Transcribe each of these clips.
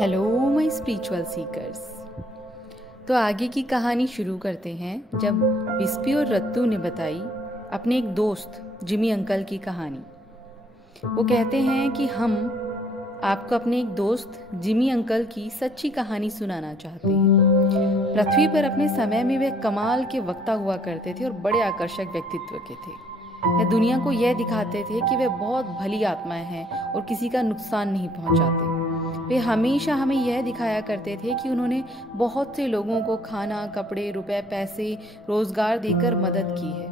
Hello my spiritual seekers. तो आगे की कहानी शुरू करते हैं। जब विस्पी और रत्तू ने बताई अपने एक दोस्त जिमी अंकल की कहानी। वो कहते हैं कि हम आपको अपने एक दोस्त जिमी अंकल की सच्ची कहानी सुनाना चाहते हैं। पृथ्वी पर अपने समय में वे कमाल के वक्ता हुआ करते थे और बड़े आकर्षक व्यक्तित्व के थे। वे दुनिया को यह दिखाते थे कि वे बहुत भली आत्माएं हैं और किसी का नुकसान नहीं पहुंचाते। वे हमेशा हमें यह दिखाया करते थे कि उन्होंने बहुत से लोगों को खाना, कपड़े, रुपए, पैसे, रोजगार देकर मदद की है।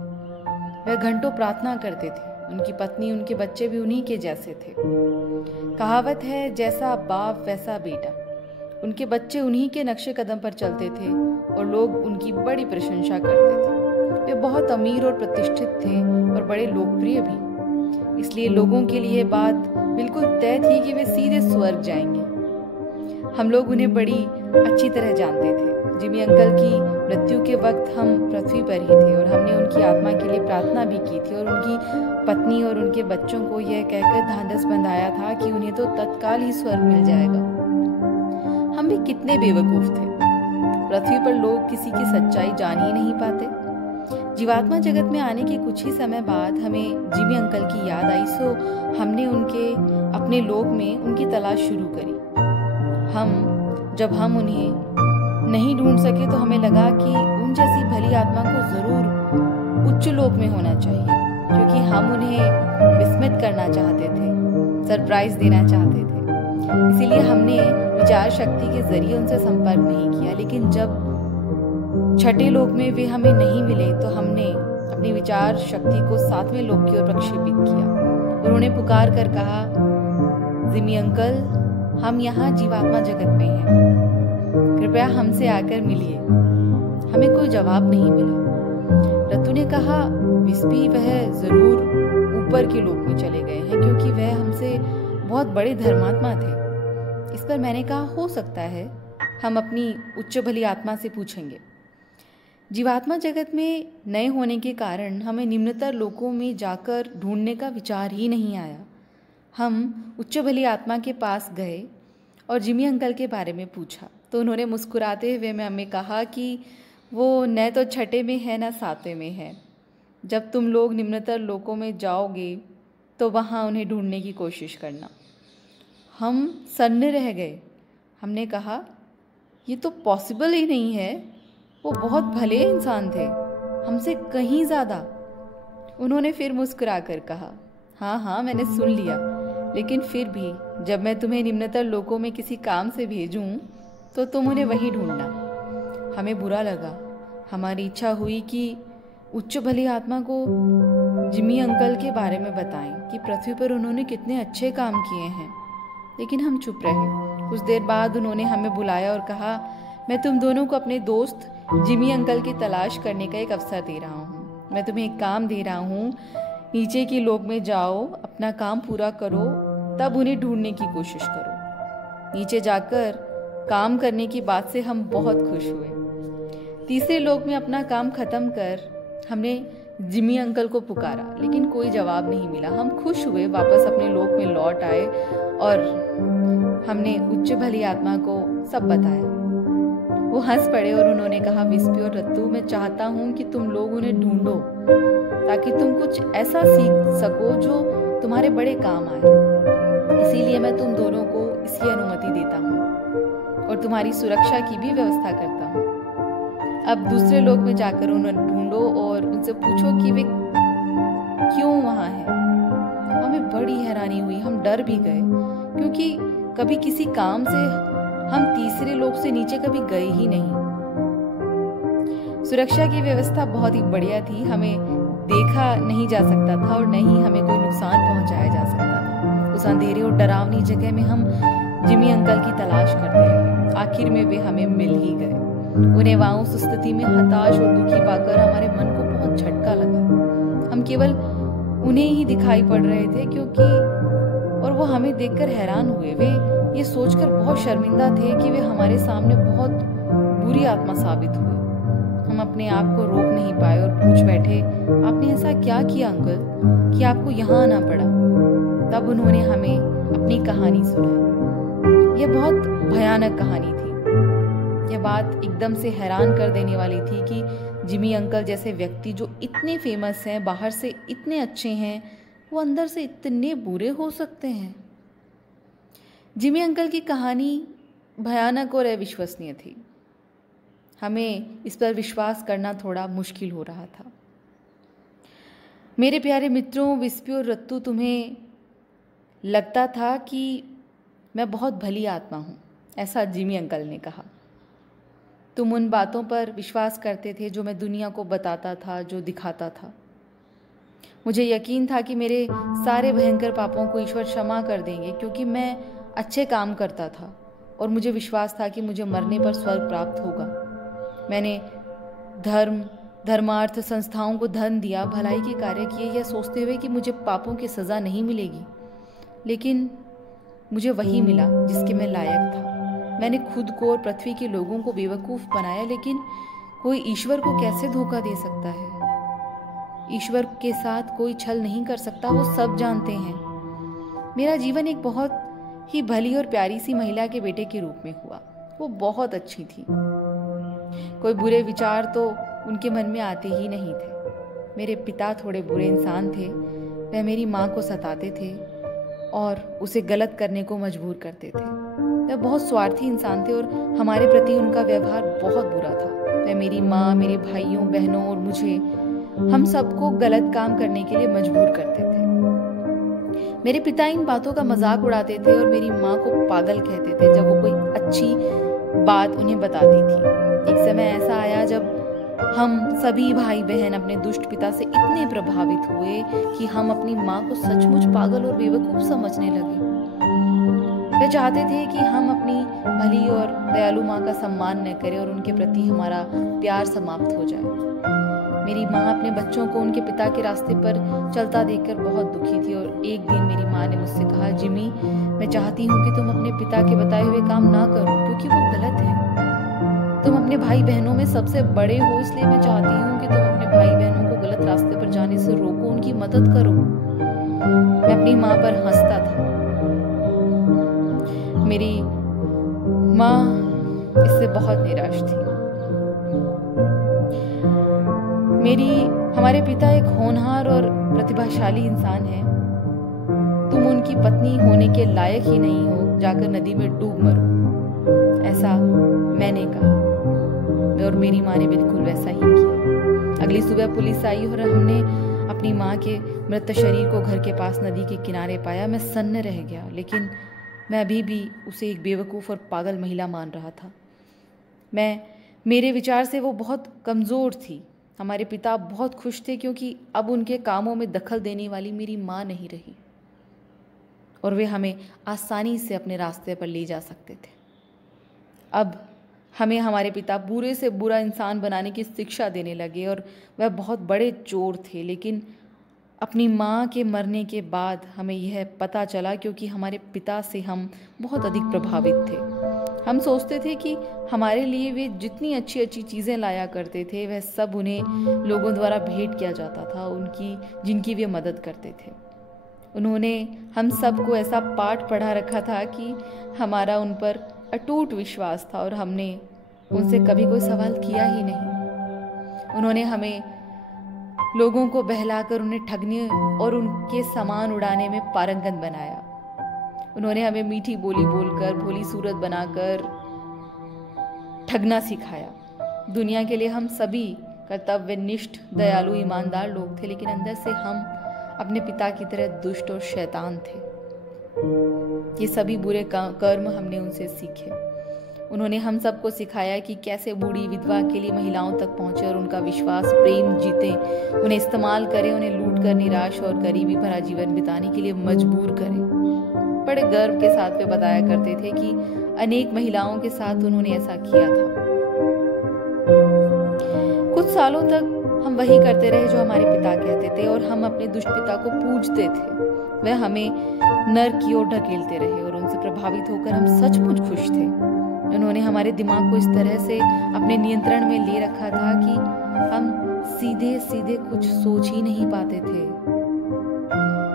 वे घंटों प्रार्थना करते थे। उनकी पत्नी, उनके बच्चे भी उन्हीं के जैसे थे। कहावत है, जैसा बाप वैसा बेटा। उनके बच्चे उन्हीं के नक्शे कदम पर चलते थे और लोग उनकी बड़ी प्रशंसा करते थे। वे बहुत अमीर और प्रतिष्ठित थे और बड़े लोकप्रिय भी। इसलिए लोगों के लिए बात बिल्कुल तय थी कि वे सीधे स्वर्ग जाएंगे। हम लोग उन्हें बड़ी अच्छी तरह जानते थे। जिमी अंकल की मृत्यु के वक्त हम पृथ्वी पर ही थे और हमने उनकी आत्मा के लिए प्रार्थना भी की थी और उनकी पत्नी और उनके बच्चों को यह कहकर ढांढस बंधाया था कि उन्हें तो तत्काल ही स्वर्ग मिल जाएगा। हम भी कितने बेवकूफ थे। पृथ्वी पर लोग किसी की सच्चाई जान ही नहीं पाते। जीवात्मा जगत में आने के कुछ ही समय बाद हमें जिमी अंकल की याद आई, सो हमने अपने लोक में उनकी तलाश शुरू करी। जब हम उन्हें नहीं ढूंढ सके तो हमें लगा कि उन जैसी भली आत्मा को जरूर उच्च लोक में होना चाहिए, क्योंकि हम उन्हें विस्मित करना चाहते थे, सरप्राइज देना चाहते थे। इसीलिए हमने विचार शक्ति के जरिए उनसे संपर्क नहीं किया। लेकिन जब छठे लोक में वे हमें नहीं मिले तो हमने अपनी विचार शक्ति को सातवें लोक की ओर प्रक्षेपित किया। उन्होंने पुकार कर कहा, जिमी अंकल, हम यहाँ जीवात्मा जगत में हैं, कृपया हमसे आकर मिलिए। हमें कोई जवाब नहीं मिला। रत्तू ने कहा, विस्पी, वह जरूर ऊपर के लोक में चले गए हैं, क्योंकि वह हमसे बहुत बड़े धर्मात्मा थे। इस पर मैंने कहा, हो सकता है, हम अपनी उच्च भली आत्मा से पूछेंगे। जीवात्मा जगत में नए होने के कारण हमें निम्नतर लोकों में जाकर ढूंढने का विचार ही नहीं आया। हम उच्च भली आत्मा के पास गए और जिमी अंकल के बारे में पूछा तो उन्होंने मुस्कुराते हुए हमें कहा कि वो न तो छठे में है न सातवें में है। जब तुम लोग निम्नतर लोकों में जाओगे तो वहाँ उन्हें ढूंढने की कोशिश करना। हम सन्ने रह गए। हमने कहा, ये तो पॉसिबल ही नहीं है। वो बहुत भले इंसान थे, हमसे कहीं ज़्यादा। उन्होंने फिर मुस्कुरा कर कहा, हाँ, मैंने सुन लिया, लेकिन फिर भी जब मैं तुम्हें निम्नतर लोकों में किसी काम से भेजूं तो तुम उन्हें वहीं ढूंढना। हमें बुरा लगा। हमारी इच्छा हुई कि उच्च भली आत्मा को जिमी अंकल के बारे में बताएं कि पृथ्वी पर उन्होंने कितने अच्छे काम किए हैं, लेकिन हम चुप रहे। कुछ देर बाद उन्होंने हमें बुलाया और कहा, मैं तुम दोनों को अपने दोस्त जिमी अंकल की तलाश करने का एक अवसर दे रहा हूँ। मैं तुम्हें एक काम दे रहा हूँ, नीचे की लोक में जाओ, अपना काम पूरा करो, तब उन्हें ढूंढने की कोशिश करो। नीचे जाकर काम करने की बात से हम बहुत खुश हुए। तीसरे लोक में अपना काम खत्म कर हमने जिमी अंकल को पुकारा, लेकिन कोई जवाब नहीं मिला। हम खुश हुए, वापस अपने लोक में लौट आए और हमने उच्च भली आत्मा को सब बताया। वो हंस पड़े और उन्होंने कहा, विस्पी और रत्तू, मैं चाहता हूँ कि तुम लोग उन्हें ढूंढो ताकि तुम कुछ ऐसा सीख सको जो तुम्हारे बड़े काम आए। इसीलिए मैं तुम दोनों को इसकी अनुमति देता हूँ और तुम्हारी सुरक्षा की भी व्यवस्था करता हूँ। अब दूसरे लोक में जाकर उन्हें ढूंढो और उनसे पूछो कि वे क्यों वहाँ हैं। हमें बड़ी हैरानी हुई। हम डर भी गए, क्योंकि कभी किसी काम से हम तीसरे लोक से नीचे कभी गए ही नहीं। सुरक्षा की व्यवस्था बहुत ही बढ़िया थी। हमें देखा नहीं जा सकता था और न ही हमें कोई नुकसान पहुंचाया जा सकता था। उस अंधेरे और डरावनी जगह में हम जिमी अंकल की तलाश करते रहे। आखिर में वे हमें मिल ही गए। उन्हें वहां उस स्थिति में हताश और दुखी पाकर हमारे मन को बहुत झटका लगा। हम केवल उन्हें ही दिखाई पड़ रहे थे, और वो हमें देखकर हैरान हुए। वे ये सोचकर बहुत शर्मिंदा थे कि वे हमारे सामने बहुत बुरी आत्मा साबित हुए। हम अपने आप को रोक नहीं पाए और पूछ बैठे, आपने ऐसा क्या किया अंकल कि आपको यहाँ आना पड़ा? तब उन्होंने हमें अपनी कहानी सुनाई। यह बहुत भयानक कहानी थी। यह बात एकदम से हैरान कर देने वाली थी कि जिमी अंकल जैसे व्यक्ति जो इतने फेमस हैं, बाहर से इतने अच्छे हैं, वो अंदर से इतने बुरे हो सकते हैं। जिमी अंकल की कहानी भयानक और अविश्वसनीय थी। हमें इस पर विश्वास करना थोड़ा मुश्किल हो रहा था। मेरे प्यारे मित्रों, विस्पी और रत्तू, तुम्हें लगता था कि मैं बहुत भली आत्मा हूँ, ऐसा जिमी अंकल ने कहा। तुम उन बातों पर विश्वास करते थे जो मैं दुनिया को बताता था, जो दिखाता था। मुझे यकीन था कि मेरे सारे भयंकर पापों को ईश्वर क्षमा कर देंगे, क्योंकि मैं अच्छे काम करता था और मुझे विश्वास था कि मुझे मरने पर स्वर्ग प्राप्त होगा। मैंने धर्मार्थ संस्थाओं को धन दिया, भलाई के कार्य किए, यह सोचते हुए कि मुझे पापों की सज़ा नहीं मिलेगी, लेकिन मुझे वही मिला जिसके मैं लायक था। मैंने खुद को और पृथ्वी के लोगों को बेवकूफ़ बनाया, लेकिन कोई ईश्वर को कैसे धोखा दे सकता है? ईश्वर के साथ कोई छल नहीं कर सकता, वो सब जानते हैं। मेरा जीवन एक बहुत ही भली और प्यारी सी महिला के बेटे के रूप में हुआ। वो बहुत अच्छी थी। कोई बुरे विचार तो उनके मन में आते ही नहीं थे। मेरे पिता थोड़े बुरे इंसान थे। वह मेरी माँ को सताते थे और उसे गलत करने को मजबूर करते थे। वह बहुत स्वार्थी इंसान थे और हमारे प्रति उनका व्यवहार बहुत बुरा था। वह मेरी माँ, मेरे भाइयों बहनों और मुझे, हम सबको गलत काम करने के लिए मजबूर करते थे। मेरे पिता इन बातों का मजाक उड़ाते थे और मेरी माँ को पागल कहते थे जब वो कोई अच्छी बात उन्हें बताती थी। एक समय ऐसा आया जब हम सभी भाई बहन अपने दुष्ट पिता से इतने प्रभावित हुए कि हम अपनी माँ को सचमुच पागल और बेवकूफ समझने लगे। वे चाहते थे कि हम अपनी भली और दयालु माँ का सम्मान न करें और उनके प्रति हमारा प्यार समाप्त हो जाए। मेरी माँ अपने बच्चों को उनके पिता के रास्ते पर चलता देखकर बहुत दुखी थी और एक दिन मेरी माँ ने मुझसे कहा, जिमी, मैं चाहती हूँ कि तुम अपने पिता के बताए हुए काम ना करो, क्योंकि वो गलत है। तुम अपने भाई बहनों में सबसे बड़े हो, इसलिए मैं चाहती हूँ कि तुम अपने भाई बहनों को गलत रास्ते पर जाने से रोको, उनकी मदद करो। मैं अपनी माँ पर हंसता था। मेरी माँ इससे बहुत निराश थी। हमारे पिता एक होनहार और प्रतिभाशाली इंसान हैं। तुम उनकी पत्नी होने के लायक ही नहीं हो, जाकर नदी में डूब मरो, ऐसा मैंने कहा और मेरी माँ ने बिल्कुल वैसा ही किया। अगली सुबह पुलिस आई और हमने अपनी माँ के मृत शरीर को घर के पास नदी के किनारे पाया। मैं सन्न रह गया, लेकिन मैं अभी भी उसे एक बेवकूफ़ और पागल महिला मान रहा था। मेरे विचार से वो बहुत कमज़ोर थी। हमारे पिता बहुत खुश थे क्योंकि अब उनके कामों में दखल देने वाली मेरी माँ नहीं रही और वे हमें आसानी से अपने रास्ते पर ले जा सकते थे। अब हमें हमारे पिता बुरे से बुरा इंसान बनाने की शिक्षा देने लगे और वह बहुत बड़े चोर थे। लेकिन अपनी माँ के मरने के बाद हमें यह पता चला, क्योंकि हमारे पिता से हम बहुत अधिक प्रभावित थे। हम सोचते थे कि हमारे लिए वे जितनी अच्छी अच्छी चीज़ें लाया करते थे, वह सब उन्हें लोगों द्वारा भेंट किया जाता था, जिनकी वे मदद करते थे। उन्होंने हम सबको ऐसा पाठ पढ़ा रखा था कि हमारा उन पर अटूट विश्वास था और हमने उनसे कभी कोई सवाल किया ही नहीं। उन्होंने हमें लोगों को बहलाकर उन्हें ठगने और उनके सामान उड़ाने में पारंगत बनाया। उन्होंने हमें मीठी बोली बोलकर, भोली सूरत बनाकर ठगना सिखाया। दुनिया के लिए हम सभी कर्तव्यनिष्ठ, दयालु, ईमानदार लोग थे, लेकिन अंदर से हम अपने पिता की तरह दुष्ट और शैतान थे। ये सभी बुरे कर्म हमने उनसे सीखे। उन्होंने हम सबको सिखाया कि कैसे बूढ़ी विधवा के लिए महिलाओं तक पहुंचे और उनका विश्वास, प्रेम जीते, उन्हें इस्तेमाल करें, उन्हें लूट कर निराश और गरीबी भरा जीवन बिताने के लिए मजबूर करें। बड़े गर्व के साथ वे बताया करते थे कि अनेक महिलाओं के साथ उन्होंने ऐसा किया था। कुछ सालों तक हम वही करते रहे जो हमारे पिता कहते थे और हम अपने दुष्ट पिता को पूजते थे। वह हमें नर्क की ओर ढकेलते रहे और उनसे प्रभावित होकर हम सचमुच खुश थे। उन्होंने हमारे दिमाग को इस तरह से अपने नियंत्रण में ले रखा था कि हम सीधे सीधे कुछ सोच ही नहीं पाते थे।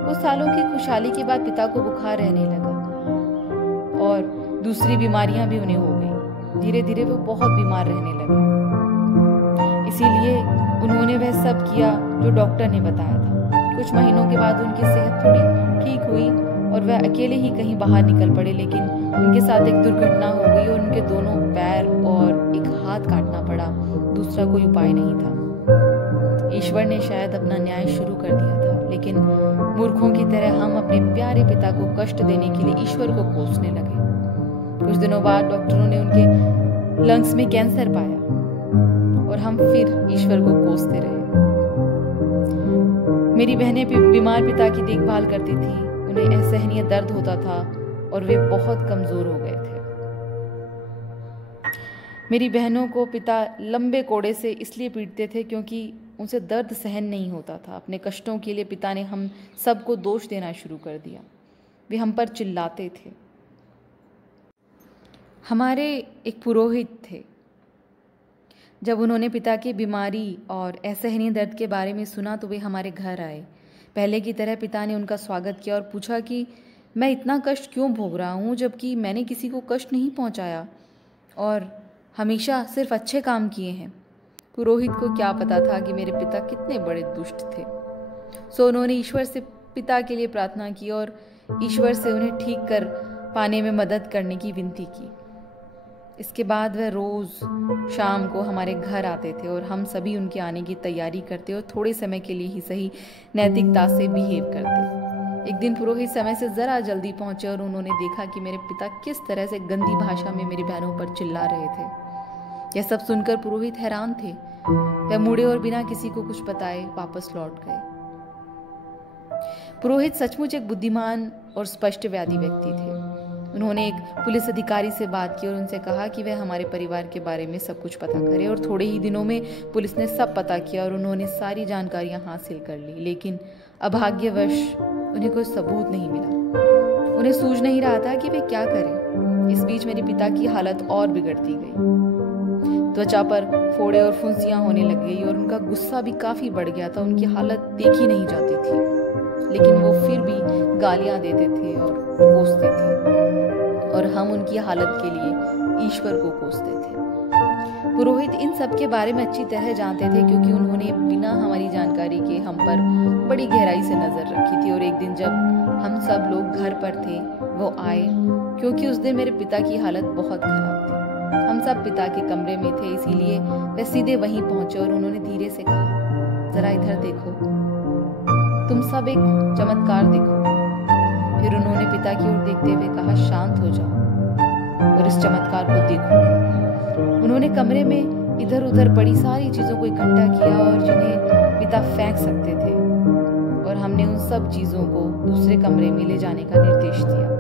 कुछ सालों की खुशहाली के बाद पिता को बुखार रहने लगा और दूसरी बीमारियां भी उन्हें हो गई। धीरे धीरे वो बहुत बीमार रहने लगे। इसीलिए उन्होंने वह सब किया जो डॉक्टर ने बताया था। कुछ महीनों के बाद उनकी सेहत थोड़ी ठीक हुई और वह अकेले ही कहीं बाहर निकल पड़े, लेकिन उनके साथ एक दुर्घटना हो गई और उनके दोनों पैर और एक हाथ काटना पड़ा। दूसरा कोई उपाय नहीं था। ईश्वर ने शायद अपना न्याय शुरू कर दिया था, लेकिन मूर्खों की तरह हम अपने प्यारे पिता को कष्ट देने के लिए ईश्वर को कोसने लगे। कुछ दिनों बाद डॉक्टरों ने उनके लंग्स में कैंसर पाया और हम फिर ईश्वर को कोसते रहे। मेरी बहनें बीमार पिता की देखभाल करती थी। उन्हें असहनीय दर्द होता था और वे बहुत कमजोर हो गए थे। मेरी बहनों को पिता लंबे कोड़े से इसलिए पीटते थे क्योंकि उनसे दर्द सहन नहीं होता था। अपने कष्टों के लिए पिता ने हम सबको दोष देना शुरू कर दिया। वे हम पर चिल्लाते थे। हमारे एक पुरोहित थे। जब उन्होंने पिता की बीमारी और असहनीय दर्द के बारे में सुना तो वे हमारे घर आए। पहले की तरह पिता ने उनका स्वागत किया और पूछा कि मैं इतना कष्ट क्यों भोग रहा हूँ, जबकि मैंने किसी को कष्ट नहीं पहुँचाया और हमेशा सिर्फ अच्छे काम किए हैं। पुरोहित को क्या पता था कि मेरे पिता कितने बड़े दुष्ट थे। सो उन्होंने ईश्वर से पिता के लिए प्रार्थना की और ईश्वर से उन्हें ठीक कर पाने में मदद करने की विनती की। इसके बाद वह रोज़ शाम को हमारे घर आते थे और हम सभी उनके आने की तैयारी करते और थोड़े समय के लिए ही सही नैतिकता से बिहेव करते। एक दिन पुरोहित समय से ज़रा जल्दी पहुंचे और उन्होंने देखा कि मेरे पिता किस तरह से गंदी भाषा में मेरी बहनों पर चिल्ला रहे थे। यह सब सुनकर पुरोहित हैरान थे। वह मुड़े और बिना किसी को कुछ बताए वापस लौट गए। पुरोहित सचमुच एक बुद्धिमान और स्पष्टवादी व्यक्ति थे। उन्होंने एक पुलिस अधिकारी से बात की और उनसे कहा कि वह हमारे परिवार के बारे में सब कुछ पता करे और थोड़े ही दिनों में पुलिस ने सब पता किया और उन्होंने सारी जानकारियां हासिल कर ली। लेकिन अभाग्यवश उन्हें कोई सबूत नहीं मिला। उन्हें सूझ नहीं रहा था कि वे क्या करें। इस बीच मेरे पिता की हालत और बिगड़ती गई। त्वचा पर फोड़े और फुंसियां होने लग गई और उनका गुस्सा भी काफी बढ़ गया था। उनकी हालत देखी नहीं जाती थी, लेकिन वो फिर भी गालियां देते थे और कोसते थे और हम उनकी हालत के लिए ईश्वर को कोसते थे। पुरोहित इन सब के बारे में अच्छी तरह जानते थे क्योंकि उन्होंने बिना हमारी जानकारी के हम पर बड़ी गहराई से नजर रखी थी। और एक दिन जब हम सब लोग घर पर थे वो आए, क्योंकि उस दिन मेरे पिता की हालत बहुत खराब थी। हम सब पिता के कमरे में थे, इसीलिए वे सीधे वहीं पहुंचे और उन्होंने धीरे से कहा, जरा इधर देखो, तुम सब एक चमत्कार देखो। फिर उन्होंने पिता की ओर देखते हुए कहा, शांत हो जाओ और इस चमत्कार को देखो। उन्होंने कमरे में इधर उधर पड़ी सारी चीजों को इकट्ठा किया और जिन्हें पिता फेंक सकते थे, और हमने उन सब चीजों को दूसरे कमरे में ले जाने का निर्देश दिया।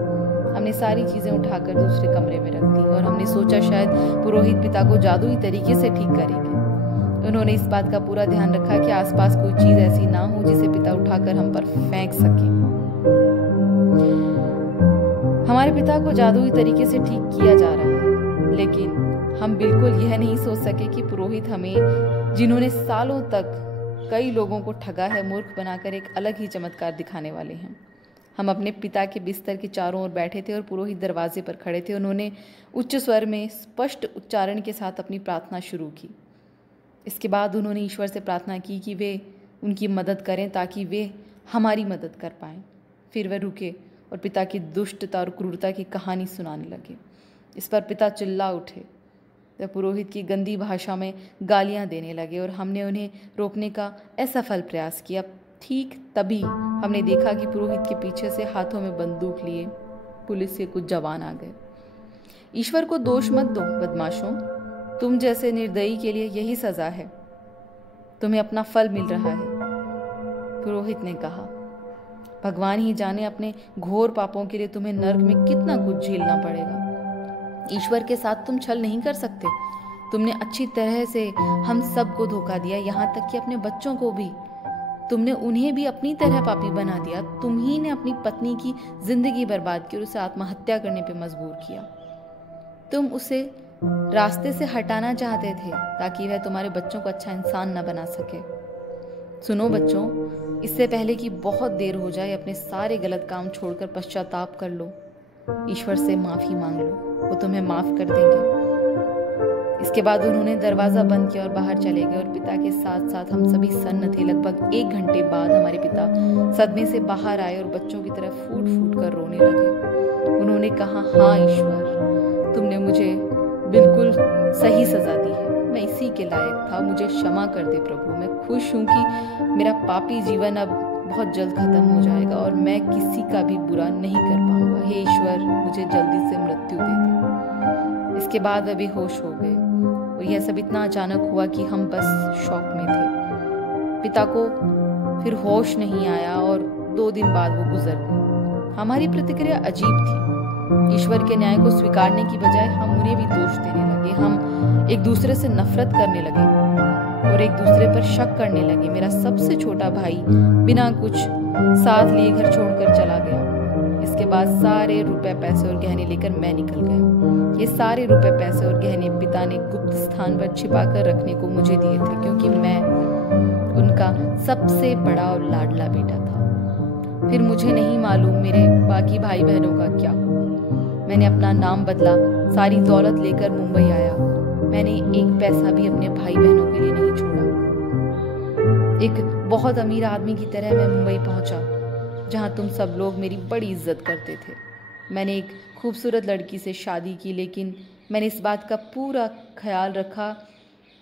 हमने सारी चीजें उठाकर दूसरे कमरे में रख दी और हमने सोचा शायद पुरोहित पिता को जादुई तरीके से ठीक करेंगे। उन्होंने इस बात का पूरा ध्यान रखा कि आसपास कोई चीज ऐसी ना हो जिसे पिता उठाकर हम पर फेंक सके। हमारे पिता को जादुई तरीके से ठीक किया जा रहा है, लेकिन हम बिल्कुल यह नहीं सोच सके कि पुरोहित हमें, जिन्होंने सालों तक कई लोगों को ठगा है, मूर्ख बनाकर एक अलग ही चमत्कार दिखाने वाले हैं। हम अपने पिता के बिस्तर के चारों ओर बैठे थे और पुरोहित दरवाजे पर खड़े थे। उन्होंने उच्च स्वर में स्पष्ट उच्चारण के साथ अपनी प्रार्थना शुरू की। इसके बाद उन्होंने ईश्वर से प्रार्थना की कि वे उनकी मदद करें ताकि वे हमारी मदद कर पाएं। फिर वे रुके और पिता की दुष्टता और क्रूरता की कहानी सुनाने लगे। इस पर पिता चिल्ला उठे। वे पुरोहित की गंदी भाषा में गालियां देने लगे और हमने उन्हें रोकने का असफल प्रयास किया। ठीक तभी हमने देखा कि पुरोहित के पीछे से हाथों में बंदूक लिए पुलिस के कुछ जवान आ गए। ईश्वर को दोष मत दो बदमाशों, तुम जैसे निर्दयी के लिए यही सजा है। तुम्हें अपना फल मिल रहा है, पुरोहित ने कहा। भगवान ही जाने अपने घोर पापों के लिए तुम्हें नर्क में कितना कुछ झेलना पड़ेगा। ईश्वर के साथ तुम छल नहीं कर सकते। तुमने अच्छी तरह से हम सबको धोखा दिया, यहाँ तक कि अपने बच्चों को भी। तुमने उन्हें भी अपनी तरह पापी बना दिया। तुम ही ने अपनी पत्नी की जिंदगी बर्बाद की और उसे आत्महत्या करने पर मजबूर किया। तुम उसे रास्ते से हटाना चाहते थे ताकि वह तुम्हारे बच्चों को अच्छा इंसान न बना सके। सुनो बच्चों, इससे पहले कि बहुत देर हो जाए, अपने सारे गलत काम छोड़कर पश्चाताप कर लो। ईश्वर से माफ़ी मांग लो, वो तुम्हें माफ़ कर देंगे। इसके बाद उन्होंने दरवाज़ा बंद किया और बाहर चले गए और पिता के साथ साथ हम सभी सन्न थे। लगभग 1 घंटे बाद हमारे पिता सदमे से बाहर आए और बच्चों की तरफ फूट फूट कर रोने लगे। उन्होंने कहा, हाँ ईश्वर, तुमने मुझे बिल्कुल सही सज़ा दी है, मैं इसी के लायक था, मुझे क्षमा कर दे प्रभु। मैं खुश हूँ कि मेरा पापी जीवन अब बहुत जल्द खत्म हो जाएगा और मैं किसी का भी बुरा नहीं कर पाऊंगा। हे ईश्वर, मुझे जल्दी से मृत्यु दे दे। इसके बाद वे बेहोश हो गए और यह सब इतना अचानक हुआ कि हम बस शॉक में थे। पिता को फिर होश नहीं आया और 2 दिन बाद वो गुजर गए। हमारी प्रतिक्रिया अजीब थी। ईश्वर के न्याय को स्वीकारने की बजाय हम उन्हें भी दोष देने लगे। हम एक दूसरे से नफरत करने लगे और एक दूसरे पर शक करने लगे। मेरा सबसे छोटा भाई बिना कुछ साथ लिए घर छोड़कर चला गया। इसके बाद सारे रुपए, पैसे और गहने लेकर मैं निकल गया। ये सारे रुपए, पैसे और गहने पिता ने गुप्त स्थान पर छिपा कर रखने को मुझे दिए थे, क्योंकि मैं उनका सबसे बड़ा और लाडला बेटा था। फिर मुझे नहीं मालूम मेरे बाकी भाई बहनों का क्या हुआ। मैंने अपना नाम बदला, सारी दौलत लेकर मुंबई आया। मैंने एक पैसा भी अपने भाई बहनों के लिए नहीं छोड़ा। एक बहुत अमीर आदमी की तरह मैं मुंबई पहुंचा, जहां तुम सब लोग मेरी बड़ी इज्जत करते थे। मैंने एक खूबसूरत लड़की से शादी की, लेकिन मैंने इस बात का पूरा ख्याल रखा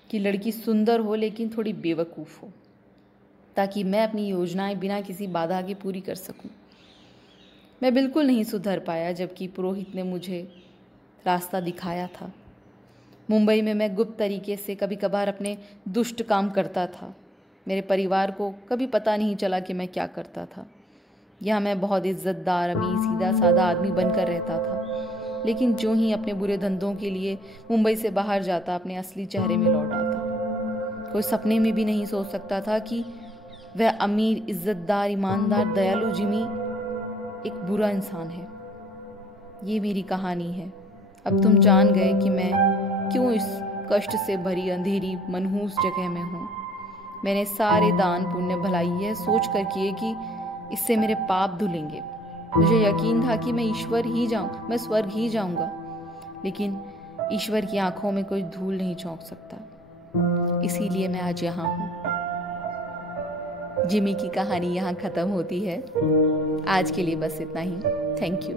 कि लड़की सुंदर हो लेकिन थोड़ी बेवकूफ़ हो, ताकि मैं अपनी योजनाएं बिना किसी बाधा के पूरी कर सकूं। मैं बिल्कुल नहीं सुधर पाया, जबकि पुरोहित ने मुझे रास्ता दिखाया था। मुंबई में मैं गुप्त तरीके से कभी कभार अपने दुष्ट काम करता था। मेरे परिवार को कभी पता नहीं चला कि मैं क्या करता था। यहाँ मैं बहुत इज्जतदार, अमीर, सीधा साधा आदमी बनकर रहता था, लेकिन जो ही अपने बुरे धंधों के लिए मुंबई से बाहर जाता, अपने असली चेहरे में लौट आता। कोई सपने में भी नहीं सोच सकता था कि वह अमीर, इज्जतदार, ईमानदार, दयालु जिमी एक बुरा इंसान है। ये मेरी कहानी है। अब तुम जान गए कि मैं क्यों इस कष्ट से भरी, अंधेरी, मनहूस जगह में हूँ। मैंने सारे दान, पुण्य, भलाई यह सोच कर किए कि इससे मेरे पाप धुलेंगे। मुझे यकीन था कि मैं स्वर्ग ही जाऊंगा, लेकिन ईश्वर की आंखों में कोई धूल नहीं झोंक सकता। इसीलिए मैं आज यहाँ हूँ। जिमी की कहानी यहाँ खत्म होती है। आज के लिए बस इतना ही। Thank you.